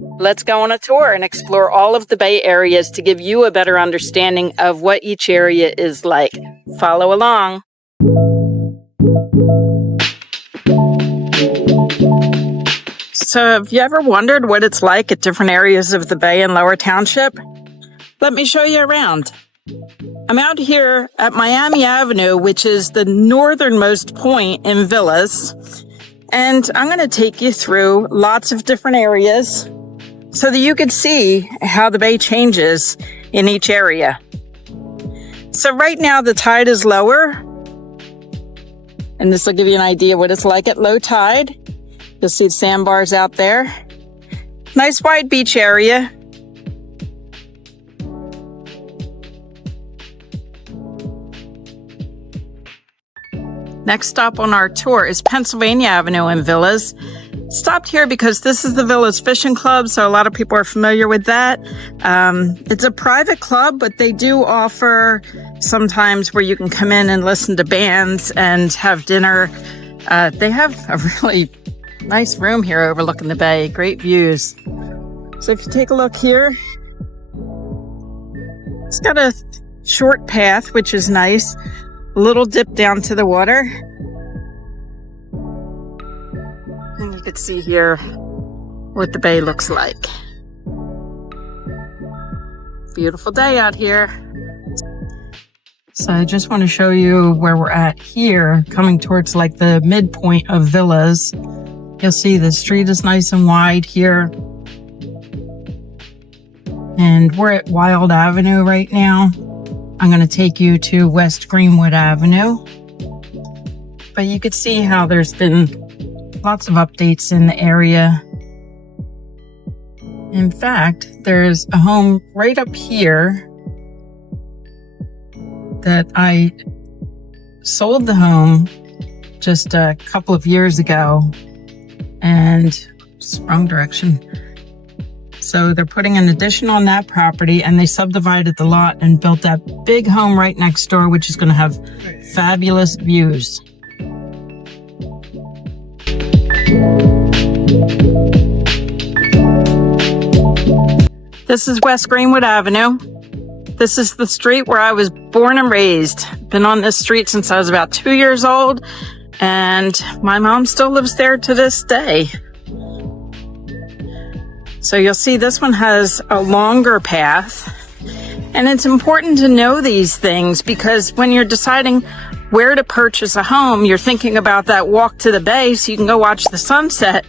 Let's go on a tour and explore all of the Bay areas to give you a better understanding of what each area is like. Follow along. So have you ever wondered what it's like at different areas of the Bay and Lower Township? Let me show you around. I'm out here at Miami Avenue, which is the northernmost point in Villas. And I'm going to take you through lots of different areas so that you can see how the Bay changes in each area. So right now the tide is lower. And this will give you an idea what it's like at low tide. You'll see the sandbars out there. Nice wide beach area. Next stop on our tour is Pennsylvania Avenue in Villas. Stopped here because this is the Villas Fishing Club, so a lot of people are familiar with that. It's a private club, but they do offer sometimes where you can come in and listen to bands and have dinner. They have a really nice room here overlooking the bay, great views. So if you take a look here, it's got a short path, which is nice. A little dip down to the water. And you can see here what the bay looks like. Beautiful day out here. So I just want to show you where we're at here, coming towards like the midpoint of Villas. You'll see the street is nice and wide here. And we're at Wild Avenue right now. I'm going to take you to West Greenwood Avenue. But you can see how there's been lots of updates in the area. In fact, there's a home right up here that I sold the home just a couple of years ago. And it's wrong direction. So they're putting an addition on that property, and they subdivided the lot and built that big home right next door, which is going to have fabulous views. This is West Greenwood Avenue. This is the street where I was born and raised. Been on this street since I was about 2 years old. And my mom still lives there to this day. So you'll see this one has a longer path. And it's important to know these things because when you're deciding where to purchase a home, you're thinking about that walk to the bay so you can go watch the sunset.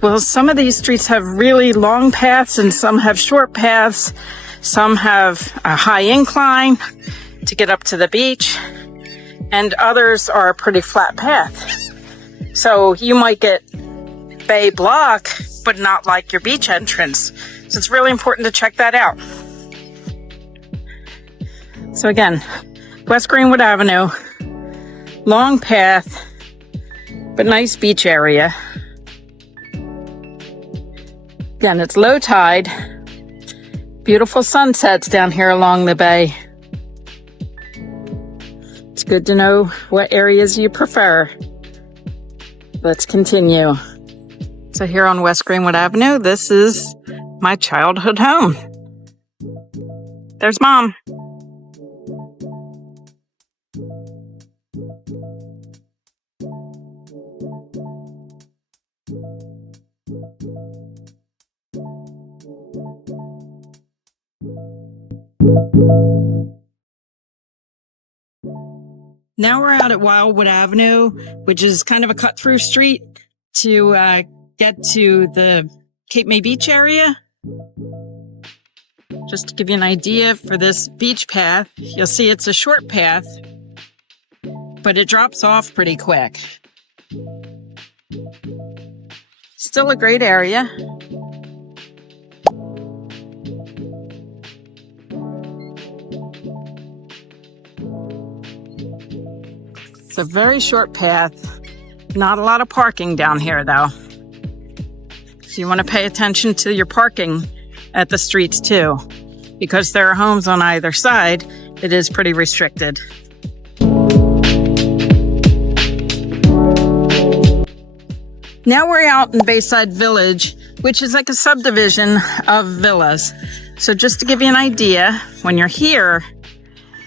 Well, some of these streets have really long paths and some have short paths. Some have a high incline to get up to the beach. And others are a pretty flat path. So you might get bay block, but not like your beach entrance. So it's really important to check that out. So again, West Greenwood Avenue, long path, but nice beach area. Again, it's low tide. Beautiful sunsets down here along the bay. It's good to know what areas you prefer. Let's continue. So here on West Greenwood Avenue, this is my childhood home. There's Mom. Now we're out at Wildwood Avenue, which is kind of a cut-through street to get to the Cape May Beach area. Just to give you an idea for this beach path, you'll see it's a short path, but it drops off pretty quick. Still a great area. It's a very short path. Not a lot of parking down here, though. So you want to pay attention to your parking at the streets, too. Because there are homes on either side, it is pretty restricted. Now we're out in Bayside Village, which is like a subdivision of villas. So just to give you an idea, when you're here,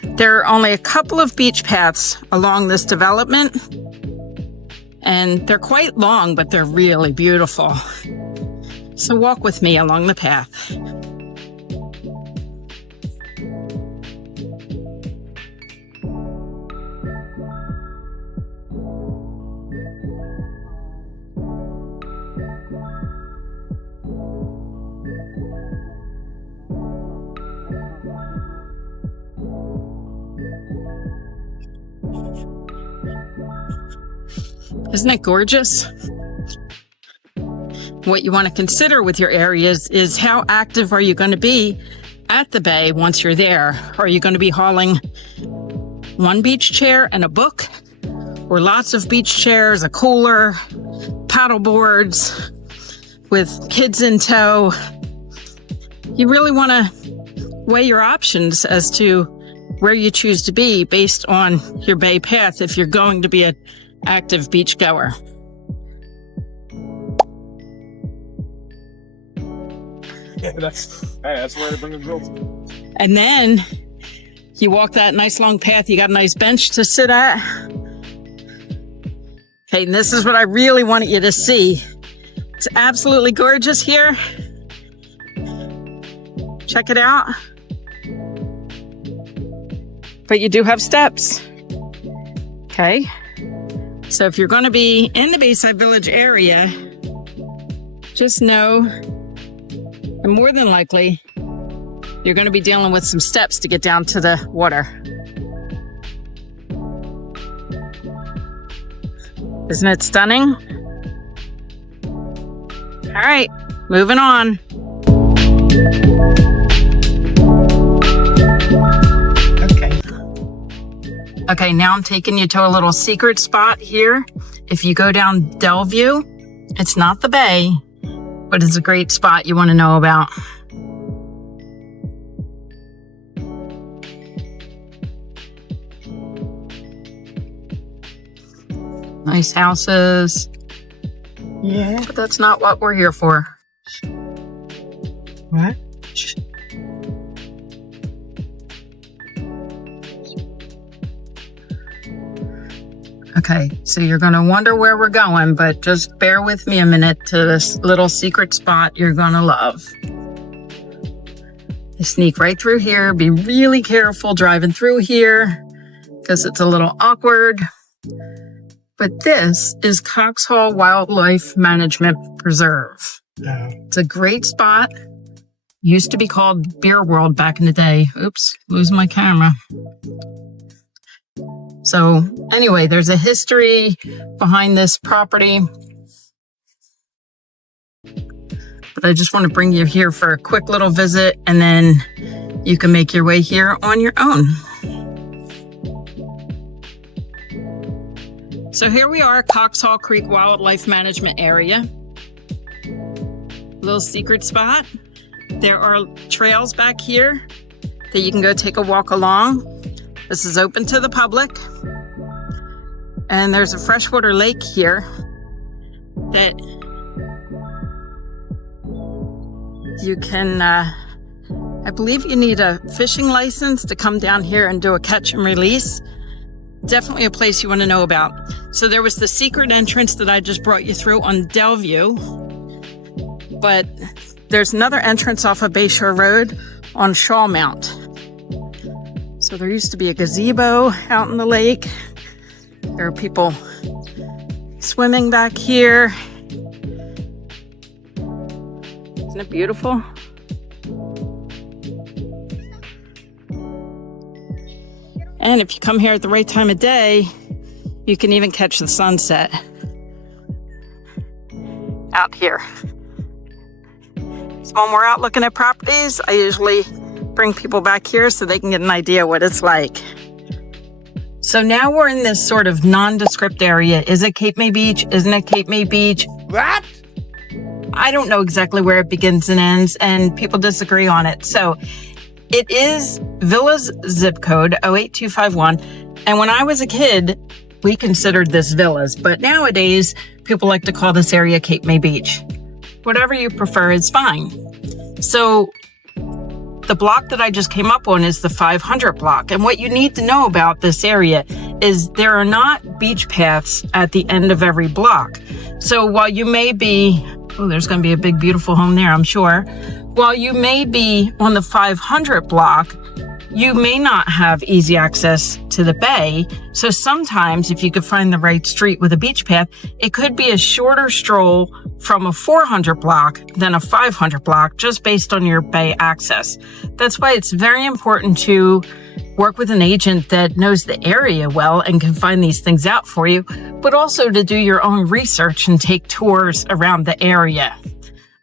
there are only a couple of beach paths along this development, and they're quite long, but they're really beautiful. So walk with me along the path. Isn't it gorgeous? What you want to consider with your areas is how active are you going to be at the bay once you're there? Are you going to be hauling one beach chair and a book, or lots of beach chairs, a cooler, paddle boards with kids in tow? You really want to weigh your options as to where you choose to be based on your bay path if you're going to be an active beach goer. Yeah, that's where to bring the girls. And then you walk that nice long path. You got a nice bench to sit at. Okay, and this is what I really wanted you to see. It's absolutely gorgeous here. Check it out. But you do have steps. Okay. So if you're going to be in the Bayside Village area, just know, and more than likely, you're going to be dealing with some steps to get down to the water. Isn't it stunning? All right, moving on. Okay, now I'm taking you to a little secret spot here. If you go down Delview, it's not the bay, but it's a great spot you want to know about. Nice houses. Yeah. But that's not what we're here for. What? Okay, so you're going to wonder where we're going, but just bear with me a minute to this little secret spot you're going to love. You sneak right through here. Be really careful driving through here because it's a little awkward. But this is Coxhall Wildlife Management Preserve. It's a great spot. Used to be called Beer World back in the day. Oops, losing my camera. So anyway, there's a history behind this property. But I just want to bring you here for a quick little visit, and then you can make your way here on your own. So here we are, Coxhall Creek Wildlife Management Area. Little secret spot. There are trails back here that you can go take a walk along. This is open to the public. And there's a freshwater lake here that you can, I believe you need a fishing license to come down here and do a catch and release. Definitely a place you want to know about. So there was the secret entrance that I just brought you through on Delview, but there's another entrance off of Bayshore Road on Shawmount. So there used to be a gazebo out in the lake. There are people swimming back here. Isn't it beautiful? And if you come here at the right time of day, you can even catch the sunset out here. So when we're out looking at properties, I usually bring people back here so they can get an idea what it's like. So now we're in this sort of nondescript area. Is it Cape May Beach? Isn't it Cape May Beach? What? I don't know exactly where it begins and ends, and people disagree on it. So it is Villa's zip code 08251. And when I was a kid, we considered this Villas, but nowadays people like to call this area Cape May Beach. whatever you prefer is fine. So the block that I just came up on is the 500 block. And what you need to know about this area is there are not beach paths at the end of every block. So while you may be, oh, there's going to be a big, beautiful home there, I'm sure. While you may be on the 500 block, you may not have easy access to the bay. So sometimes if you could find the right street with a beach path, it could be a shorter stroll from a 400 block than a 500 block just based on your bay access. That's why it's very important to work with an agent that knows the area well and can find these things out for you, but also to do your own research and take tours around the area.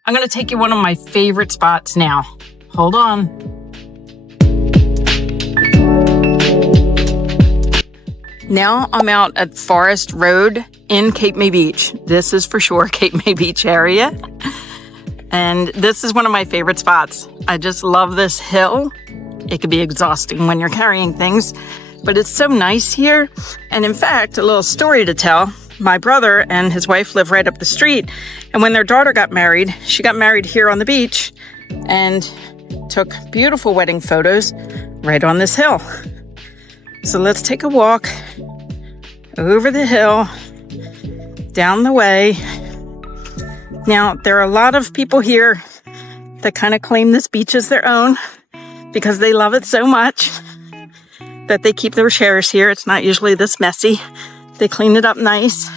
I'm going to take you one of my favorite spots now. Hold on. Now I'm out at Forest Road in Cape May Beach. This is for sure Cape May Beach area. And this is one of my favorite spots. I just love this hill. It can be exhausting when you're carrying things, but it's so nice here. And in fact, a little story to tell. My brother and his wife live right up the street. And when their daughter got married, she got married here on the beach and took beautiful wedding photos right on this hill. So let's take a walk over the hill, down the way. Now, there are a lot of people here that kind of claim this beach as their own because they love it so much that they keep their chairs here. It's not usually this messy. They clean it up nice.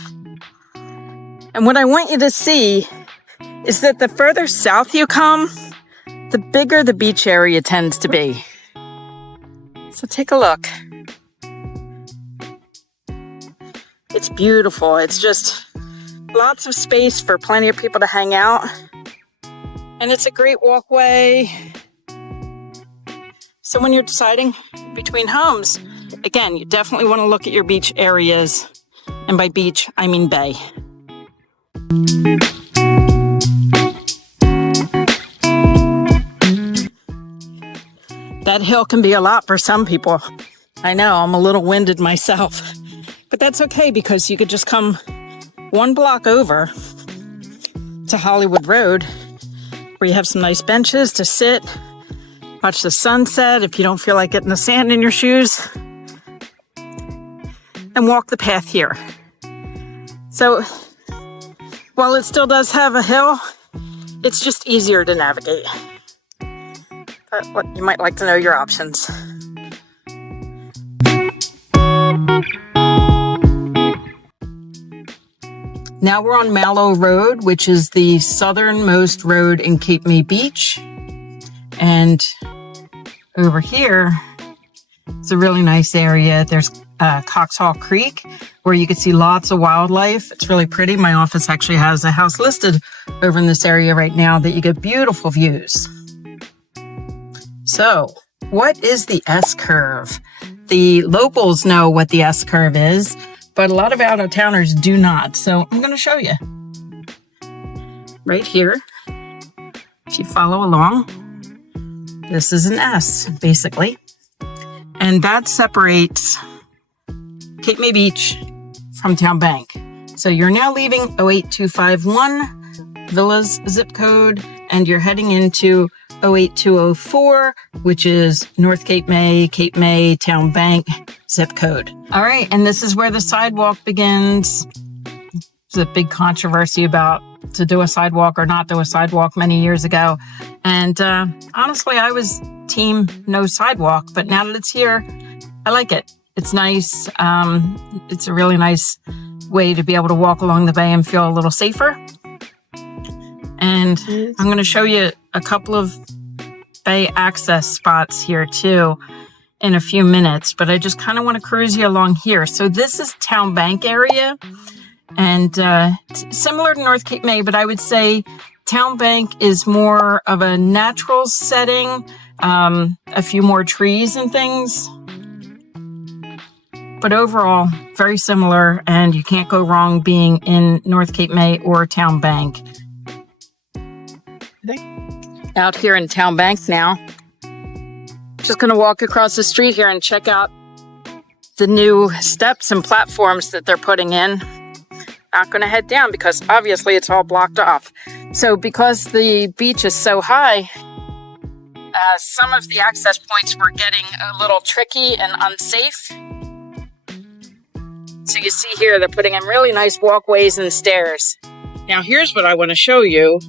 And what I want you to see is that the further south you come, the bigger the beach area tends to be. So take a look. It's beautiful. It's just lots of space for plenty of people to hang out. And it's a great walkway. So when you're deciding between homes, again, you definitely want to look at your beach areas. And by beach, I mean bay. That hill can be a lot for some people. I know, I'm a little winded myself. But that's okay because you could just come one block over to Hollywood Road where you have some nice benches to sit, watch the sunset if you don't feel like getting the sand in your shoes, and walk the path here. So while it still does have a hill, it's just easier to navigate. But you might like to know your options. Now we're on Mallow Road, which is the southernmost road in Cape May Beach. And over here, it's a really nice area. There's Coxhaw Creek, where you can see lots of wildlife. It's really pretty. My office actually has a house listed over in this area right now that you get beautiful views. So, what is the S-curve? The locals know what the S-curve is, but a lot of out-of-towners do not. So I'm going to show you. Right here, if you follow along, this is an S, basically. And that separates Cape May Beach from Town Bank. So you're now leaving 08251 Villas zip code, and you're heading into 08204, which is North Cape May, Town Bank zip code. All right, and this is where the sidewalk begins. There's a big controversy about to do a sidewalk or not do a sidewalk many years ago. And honestly, I was team no sidewalk, but now that it's here, I like it. It's nice. It's a really nice way to be able to walk along the bay and feel a little safer. And I'm going to show you a couple of bay access spots here too in a few minutes, but I just kind of want to cruise you along here. So this is Town Bank area, and similar to North Cape May, but I would say Town Bank is more of a natural setting, a few more trees and things. But overall, very similar, and you can't go wrong being in North Cape May or Town Bank. Out here in Town Bank now. Just going to walk across the street here and check out the new steps and platforms that they're putting in. Not going to head down because obviously it's all blocked off. So because the beach is so high, some of the access points were getting a little tricky and unsafe. So you see here, they're putting in really nice walkways and stairs. Now here's what I want to show you.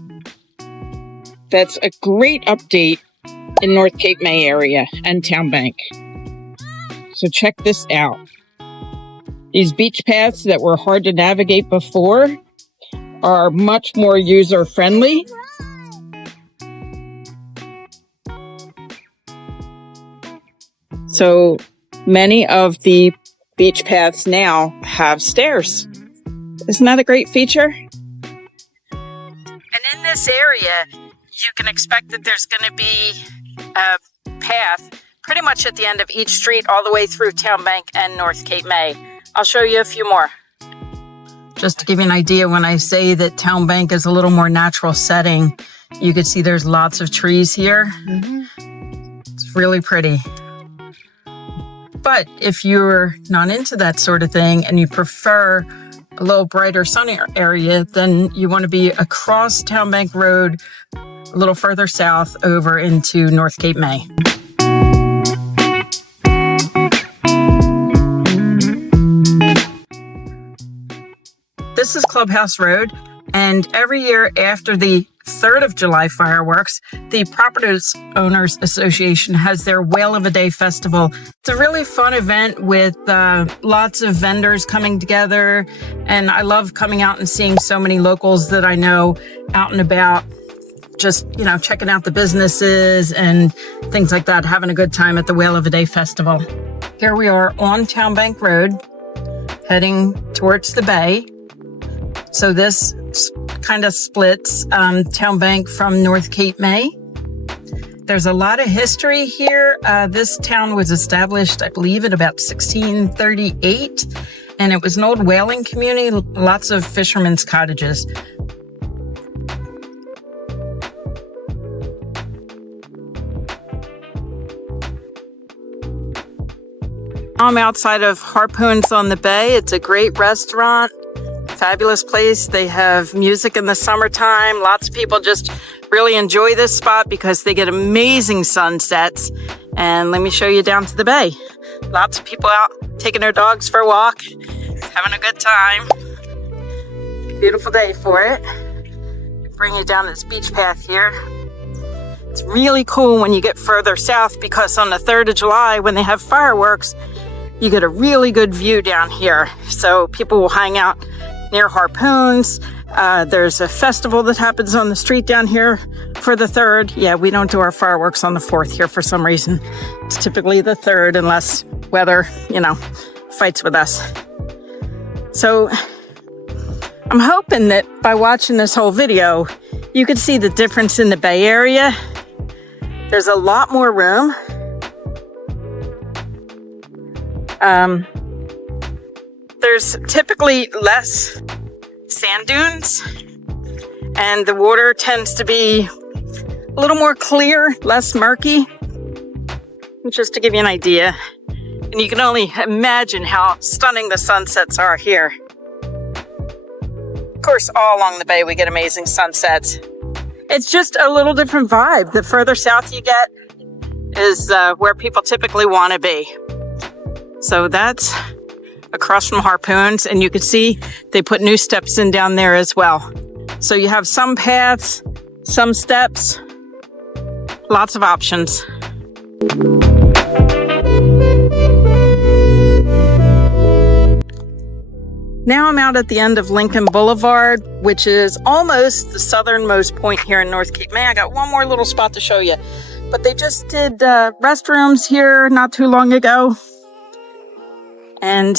That's a great update in North Cape May area and Town Bank. So check this out. These beach paths that were hard to navigate before are much more user-friendly. So many of the beach paths now have stairs. Isn't that a great feature? And in this area, you can expect that there's going to be a path pretty much at the end of each street all the way through Town Bank and North Cape May. I'll show you a few more. Just to give you an idea, when I say that Town Bank is a little more natural setting, you can see there's lots of trees here. It's really pretty. But if you're not into that sort of thing and you prefer a little brighter sunnier area, then you want to be across Town Bank Road, a little further south over into North Cape May. This is Clubhouse Road, and every year after the 3rd of July fireworks, the Property Owners Association has their Whale of a Day Festival. It's a really fun event with lots of vendors coming together, and I love coming out and seeing so many locals that I know out and about, just, you know, checking out the businesses and things like that, having a good time at the Whale of a Day Festival. Here we are on Town Bank Road, heading towards the bay. So this kind of splits Town Bank from North Cape May. There's a lot of history here. This town was established, I believe, in about 1638, and it was an old whaling community, lots of fishermen's cottages. I'm outside of Harpoons on the Bay. It's a great restaurant. Fabulous place. They have music in the summertime. Lots of people just really enjoy this spot because they get amazing sunsets. And let me show you down to the bay. Lots of people out taking their dogs for a walk, having a good time. Beautiful day for it. Bring you down this beach path here. It's really cool when you get further south because on the 3rd of July, when they have fireworks, you get a really good view down here. So people will hang out near Harpoons. There's a festival that happens on the street down here for the 3rd. Yeah, we don't do our fireworks on the 4th here for some reason. It's typically the 3rd unless weather, you know, fights with us. So I'm hoping that by watching this whole video, you could see the difference in the Bay Area. There's a lot more room. There's typically less sand dunes, and the water tends to be a little more clear, less murky, just to give you an idea. And you can only imagine how stunning the sunsets are here. Of course, all along the bay, we get amazing sunsets. It's just a little different vibe. The further south you get is where people typically want to be. So that's across from Harpoons, and you can see they put new steps in down there as well. So you have some paths, some steps, lots of options. Now I'm out at the end of Lincoln Boulevard, which is almost the southernmost point here in North Cape May. I got one more little spot to show you, but they just did restrooms here not too long ago. And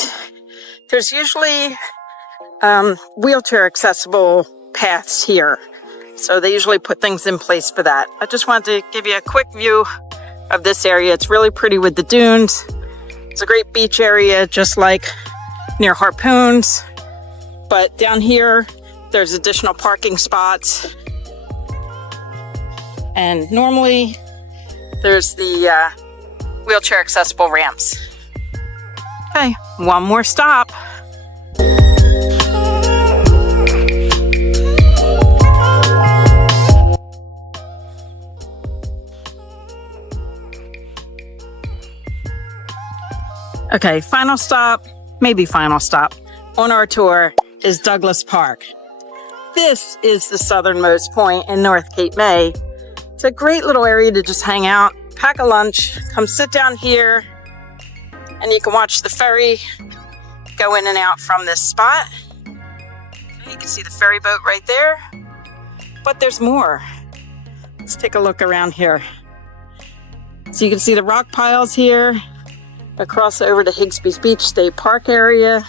there's usually wheelchair accessible paths here. So they usually put things in place for that. I just wanted to give you a quick view of this area. It's really pretty with the dunes. It's a great beach area, just like near Harpoons. But down here, there's additional parking spots. And normally, there's the wheelchair accessible ramps. Okay, one more stop. Okay, final stop, maybe final stop on our tour is Douglas Park. This is the southernmost point in North Cape May. It's a great little area to just hang out, pack a lunch, come sit down here, and you can watch the ferry go in and out from this spot. You can see the ferry boat right there, but there's more. Let's take a look around here. So you can see the rock piles here, across over to Higsby's Beach State Park area.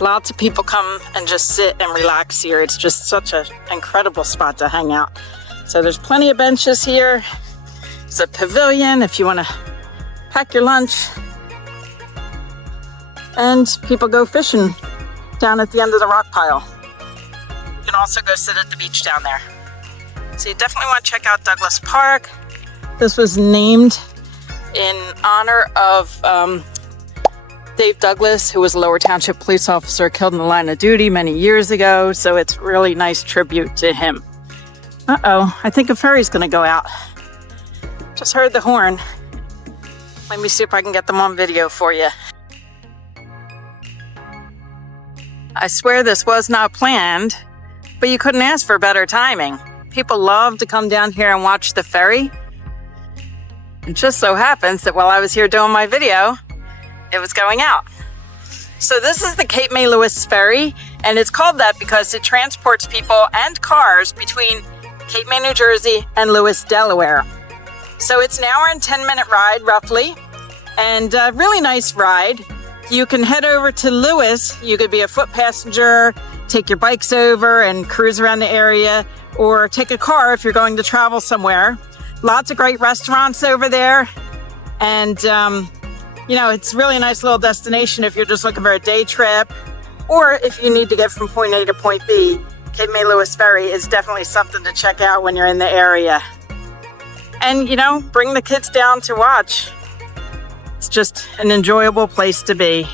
Lots of people come and just sit and relax here. It's just such an incredible spot to hang out. So there's plenty of benches here. There's a pavilion if you want to pack your lunch. And people go fishing down at the end of the rock pile. You can also go sit at the beach down there. So you definitely want to check out Douglas Park. This was named in honor of Dave Douglas, who was a Lower Township police officer killed in the line of duty many years ago. So it's really nice tribute to him. Uh-oh, I think a ferry's gonna go out. Just heard the horn. Let me see if I can get them on video for you. I swear this was not planned, but you couldn't ask for better timing. People love to come down here and watch the ferry. It just so happens that while I was here doing my video, it was going out. So this is the Cape May Lewis Ferry, and it's called that because it transports people and cars between Cape May, New Jersey and Lewis, Delaware. So it's an hour and 10-minute ride roughly, and a really nice ride. You can head over to Lewis. You could be a foot passenger, take your bikes over and cruise around the area, or take a car if you're going to travel somewhere. Lots of great restaurants over there. And, you know, it's really a nice little destination if you're just looking for a day trip, or if you need to get from point A to point B. Cape May Lewis Ferry is definitely something to check out when you're in the area. And, you know, bring the kids down to watch. It's just an enjoyable place to be.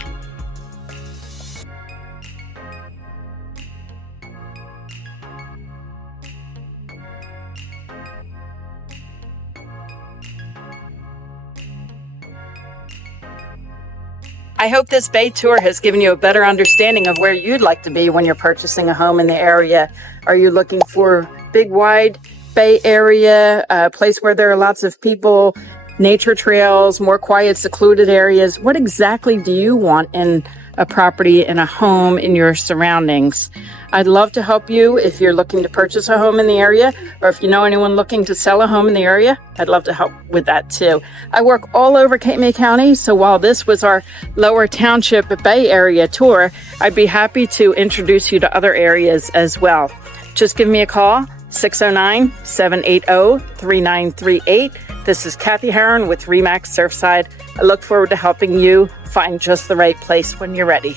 I hope this Bay tour has given you a better understanding of where you'd like to be when you're purchasing a home in the area. Are you looking for big, wide Bay area, a place where there are lots of people, nature trails, more quiet, secluded areas? What exactly do you want in a property, in a home, in your surroundings? I'd love to help you if you're looking to purchase a home in the area, or if you know anyone looking to sell a home in the area, I'd love to help with that too. I work all over Cape May County, so while this was our Lower Township Bay Area tour, I'd be happy to introduce you to other areas as well. Just give me a call, 609-780-3938. This is Kathy Harron with RE/MAX Surfside. I look forward to helping you find just the right place when you're ready.